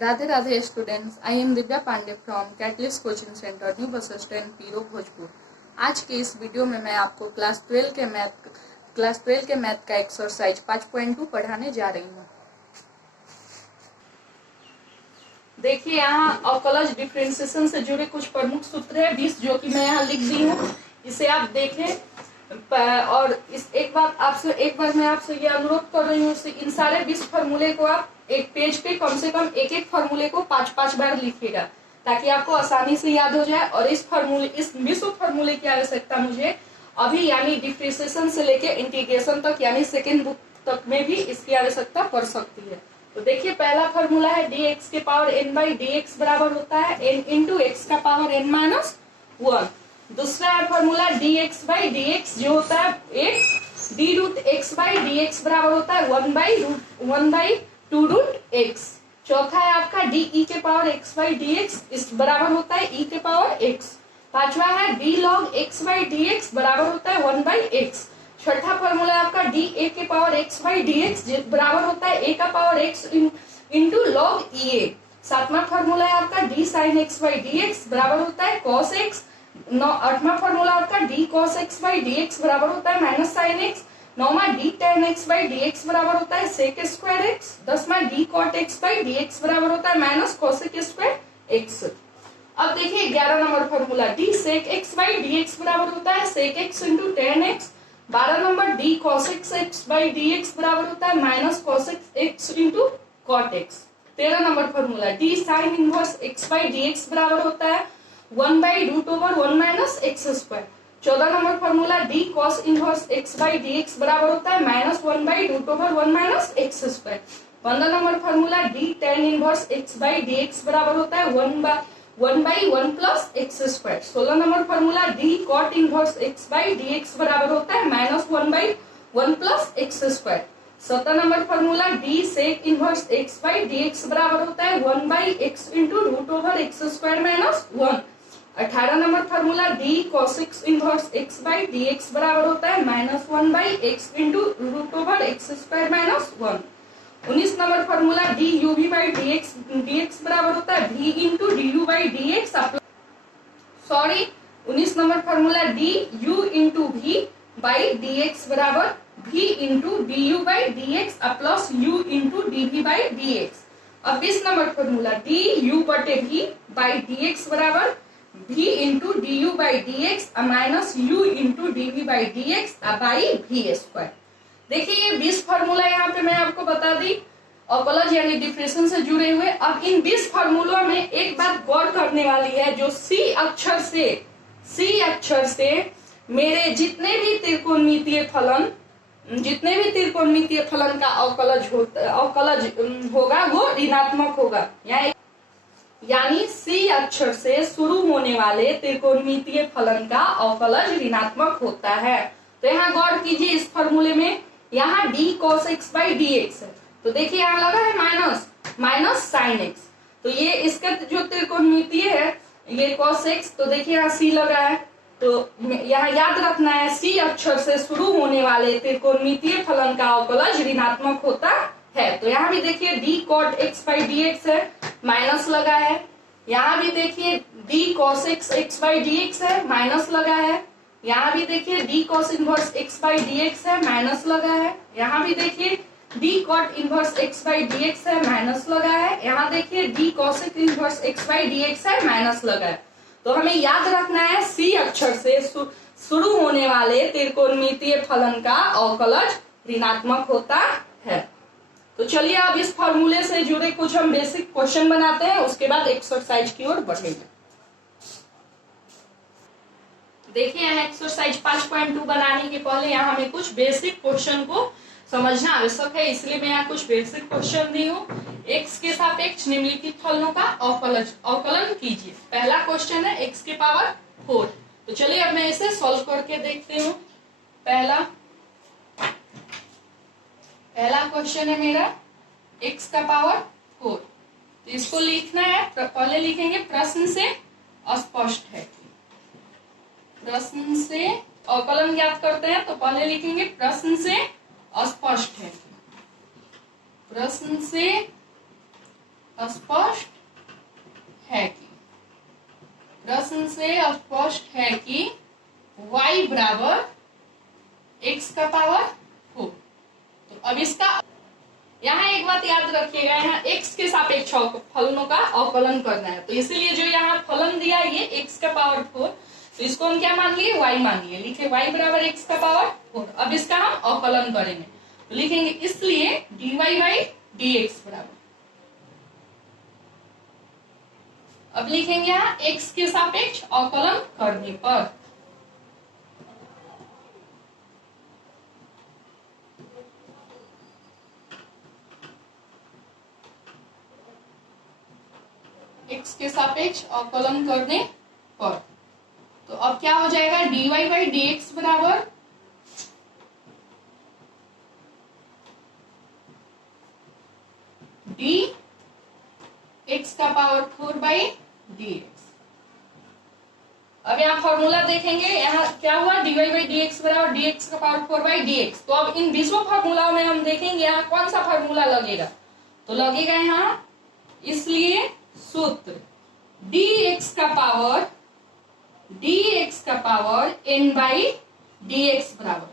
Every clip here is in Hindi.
Radhe Radhe students, I am Divya Pandey from Catalyst Coaching Centre new bus stand Piro Bhojpur. आज के इस वीडियो में मैं आपको क्लास 12 के मैथ का एक्सरसाइज 5.2 पढ़ाने जा रही हूँ। देखिए यहाँ अवकलज डिफरेंशिएशन से जुड़े कुछ प्रमुख सूत्र है 20 जो कि मैं यहाँ लिख दी हूँ, इसे आप देखें। और एक बार मैं आपसे ये अनुरोध कर रही हूँ, इन सारे 20 फॉर्मूले को आप एक पेज पे कम से कम एक फॉर्मूले को 5-5 बार लिखिएगा ताकि आपको आसानी से याद हो जाए। और इस 20 फॉर्मूले की आवश्यकता मुझे अभी यानी डिफरेंशिएशन से लेके इंटीग्रेशन तक यानी सेकेंड बुक तक में भी इसकी आवश्यकता पड़ सकती है। तो देखिए पहला फॉर्मूला है dx के पावर n बाई dx बराबर होता है n इंटू एक्स का पावर n माइनस 1। दूसरा है फॉर्मूला dx बाई dx जो होता है एक d root x by dx बराबर होता है 1 बाई 2 रूट एक्स। चौथा है आपका de के पावर x बाई dx इस बराबर होता है e के पावर x। पांचवा है d log x by dx बराबर होता है 1 बाई x। छठा फॉर्मूला है आपका dA के पावर x बाई dx बराबर होता है a का power x into log EA। सातवां फॉर्मूला है आपका d sine x by dx बराबर होता है cos x। आठवां फॉर्मूला आपका d cos x by dx बराबर होता है माइनस साइन x। नौवां d tan x by dx बराबर होता है sec स्क्वायर x। 10वां d cot x by dx बराबर होता है माइनस cosec स्क्वायर x। अब देखिए 11 नंबर formula d sec x by dx बराबर होता है sec x into tan x। 12 नंबर d cosec x by dx बराबर होता है minus cosec x into cot x। 13 नंबर formula d sin inverse x by dx बराबर होता है 1 by root over 1 minus x square. 14 नंबर formula d cos inverse x by dx बराबर होता है minus 1 by root over 1 minus x square. 15 नंबर formula d tan inverse x by dx बराबर होता है 1 बाई 1 प्लस एक्स स्क्वायर। 16 नंबर formula d cot inverse x by dx बराबर होता है minus 1 by 1 plus x square. 17 नंबर formula d sec inverse x by dx बराबर होता है 1 by x into root over x square minus 1। 18 नंबर formula d cosec inverse x by dx बराबर होता है minus 1 by x into root over x square minus 1। 19 नंबर formula d uv by dx बराबर होता है v into du by dx। 19 नंबर formula d u into v by dx बराबर v into du by dx plus u into dv by dx। अब 20 नंबर फॉर्मूला d u बटे v बाई dx बराबर v into du by dx minus u into dv by dx by v square. देखिए ये 20 फॉर्मूला यहाँ पे मैं आपको बता दी अवकलज यानी डिफरेंशिएशन से जुड़े हुए। अब इन 20 फॉर्मूलों में एक बात गौर करने वाली है, जो C अक्षर से मेरे जितने भी त्रिकोणमितीय फलन का अवकलज होगा वो ऋणात्मक होगा। यानी C अक्षर से शुरू होने वाले त्रिकोणमितीय फलन का अवकलज ऋणात्मक होता है। तो यहाँ गौर कीजिए इस फॉर्मूले में, यहाँ d cos x by dx है तो देखिए यहाँ लगा है माइनस साइन x। तो ये इसका जो त्रिकोणमितीय है ये cos x, तो देखिए यहाँ c लगा है। तो यहाँ याद रखना है C अक्षर से शुरू होने वाले त्रिकोणमितीय फलन का अवकलज ऋणात्मक होता है। तो यहाँ भी देखिए d cot x by dx है माइनस लगा है। यहाँ भी देखिए d cos x by dx है माइनस लगा है। यहाँ भी देखिए d cos inverse x by dx है माइनस लगा है। यहाँ भी देखिए d cot inverse x by dx है माइनस लगा है। यहाँ देखिए d cosec inverse x by dx है माइनस लगा है। तो हमें याद रखना है C अक्षर से शुरू होने वाले त्रिकोणमितीय फलन का अवकलज ऋणात्मक होता है। तो चलिए अब इस फॉर्मूले से जुड़े कुछ हम बेसिक क्वेश्चन बनाते हैं, उसके बाद एक्सरसाइज की ओर बढ़ेंगे। देखिए यहाँ एक्सरसाइज 5.2 बनाने के पहले यहाँ हमें कुछ बेसिक क्वेश्चन को समझना आवश्यक है, इसलिए मैं यहाँ कुछ बेसिक क्वेश्चन दी हूँ। x के सापेक्ष निम्नलिखित फलनों का अवकलन कीजिए। पहला क्वेश्चन है x के पावर 4। तो चलिए अब मैं इसे सॉल्व करके देखते हूँ। पहला क्वेश्चन है मेरा x का पावर 4। तो इसको लिखना है, पहले लिखेंगे प्रश्न से अस्पष्ट है। प्रश्न से अवकलन ज्ञात करते हैं तो पहले लिखेंगे प्रश्न से अस्पष्ट है। प्रश्न से स्पष्ट है कि, प्रश्न से स्पष्ट है कि y बराबर x का पावर 4। तो अब इसका यहाँ एक बात याद रखिएगा, यहाँ x के सापेक्ष फलनों का अवकलन करना है, तो इसीलिए जो यहाँ फलन दिया है ये x का पावर 4, तो इसको हम क्या मान लिए, y मान लिए, लिखे y बराबर x का पावर 4। अब इसका हम अवकलन करेंगे, तो लिखेंगे इसलिए dy बाई dx बराबर, अब लिखेंगे यहाँ x के सापेक्ष अवकलन करने पर x के सापेक्ष अवकलन करने पर, तो अब क्या हो जाएगा, dy बाई dx बराबर d x का पावर 4 बाई dx। अब यहाँ फॉर्मूला देखेंगे, यहाँ क्या हुआ, dy बाई dx बराबर dx का पावर 4 बाई dx। तो अब इन विश्व फॉर्मूला में हम देखेंगे यहाँ कौन सा फॉर्मूला लगेगा, तो लगेगा यहाँ, इसलिए सूत्र dx का पावर n बाई dx बराबर,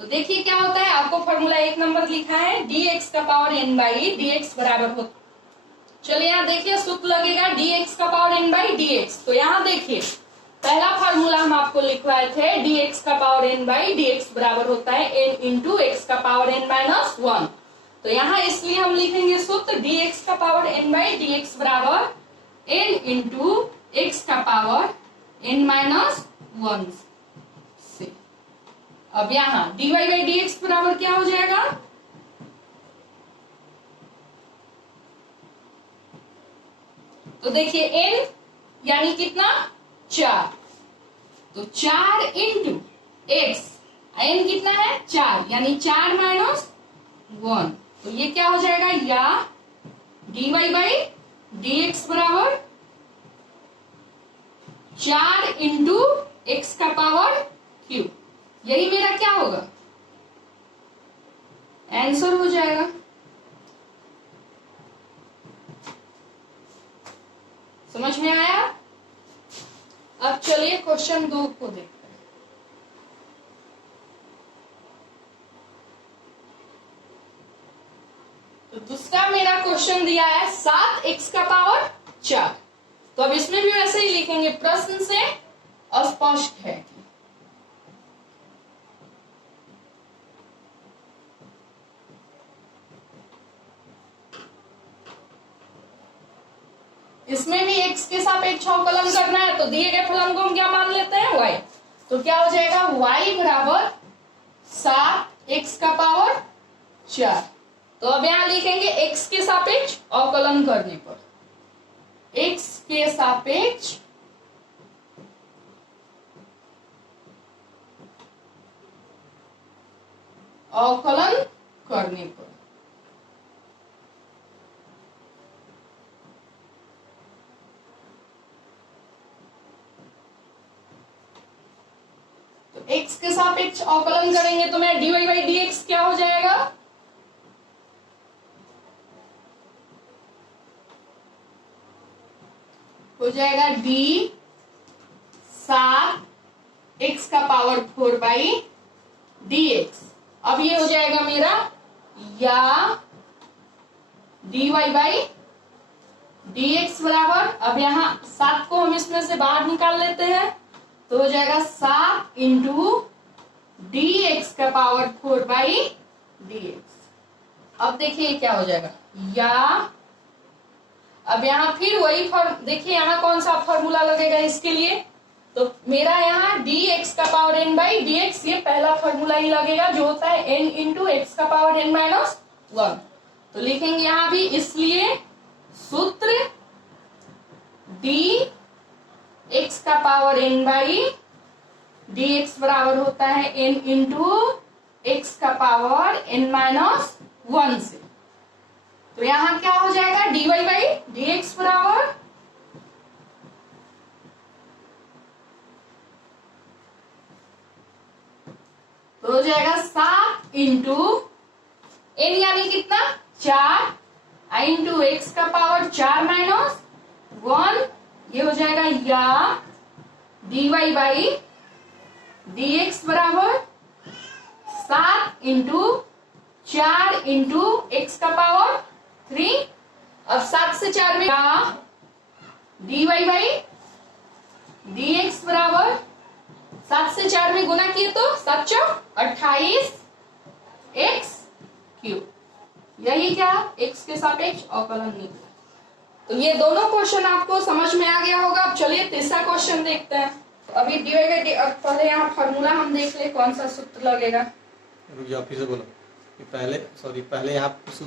तो देखिए क्या होता है, आपको फॉर्मूला 1 नंबर लिखा है, dx का पावर n बाई dx बराबर होता। चलिए यहाँ देखिए सूत्र लगेगा dx का पावर n बाई dx। तो यहाँ देखिए पहला फॉर्मूला हम आपको लिखवाए थे, dx का पावर n बाई dx बराबर होता है n इंटू एक्स का पावर n माइनस 1। तो यहाँ इसलिए हम लिखेंगे सूत्र dx का पावर n बाई dx बराबर n इंटू एक्स का पावर n माइनस 1 से। अब यहाँ dy बाई dx बराबर क्या हो जाएगा, तो देखिए n यानी कितना, 4, तो 4 इंटू एक्स, n कितना है 4, यानी 4 माइनस 1, तो ये क्या हो जाएगा, या dy बाई dx बराबर 4 इंटू एक्स का पावर क्यूब, यही मेरा क्या होगा, आंसर हो जाएगा। समझ में आया। अब चलिए क्वेश्चन 2 को देखते हैं। तो दूसरा मेरा क्वेश्चन दिया है 7x का पावर 4, तो अब इसमें भी वैसे ही लिखेंगे, प्रश्न से अस्पष्ट है कि, इसमें भी x के सापेक्ष अवकलन करना है, तो दिए गए फलन को हम क्या मान लेते हैं, y। तो क्या हो जाएगा, y बराबर 7x का पावर 4। तो अब यहां लिखेंगे x के सापेक्ष अवकलन करने पर, x के सापेक्ष अवकलन करने पर, x के सापेक्ष अवकलन करेंगे तो मैं dy बाई dx क्या हो जाएगा, हो जाएगा d 7x का पावर 4 बाई dx। अब ये हो जाएगा मेरा, या dy बाई dx बराबर, अब यहाँ 7 को हम इसमें से बाहर निकाल लेते हैं, तो हो जाएगा 7 इंटू dx का पावर 4 बाई dx। अब देखिए क्या हो जाएगा, या अब यहाँ फिर वही देखिए यहाँ कौन सा फॉर्मूला लगेगा इसके लिए, तो मेरा यहाँ dx का पावर n बाई dx, ये पहला फॉर्मूला ही लगेगा जो होता है n इंटू एक्स का पावर n माइनस 1। तो लिखेंगे यहाँ भी, इसलिए सूत्र d x का पावर n बाई dx बराबर होता है n इंटू एक्स का पावर n माइनस 1 से। तो यहाँ क्या हो जाएगा, dy बाई dx बराबर तो हो जाएगा 7 इंटू n यानी कितना 4, इंटू एक्स का पावर 4 माइनस 1, ये हो जाएगा या dy बाई dx बराबर 7 इंटू 4 इंटू एक्स का पावर 3। अब 7 से 4 में या dy बाई dx बराबर 7 से 4 में गुना किए तो 7 चौक 28 एक्स क्यूब। यही क्या एक्स के सापेक्ष अवकलन निकला। तो ये दोनों क्वेश्चन आपको समझ में आ गया होगा। अब चलिए तीसरा क्वेश्चन देखते हैं। अभी पहले यहाँ फार्मूला हम देख ले कौन सा सूत्र लगेगा। रुक जाओ, फिर से बोलो। पहले यहाँ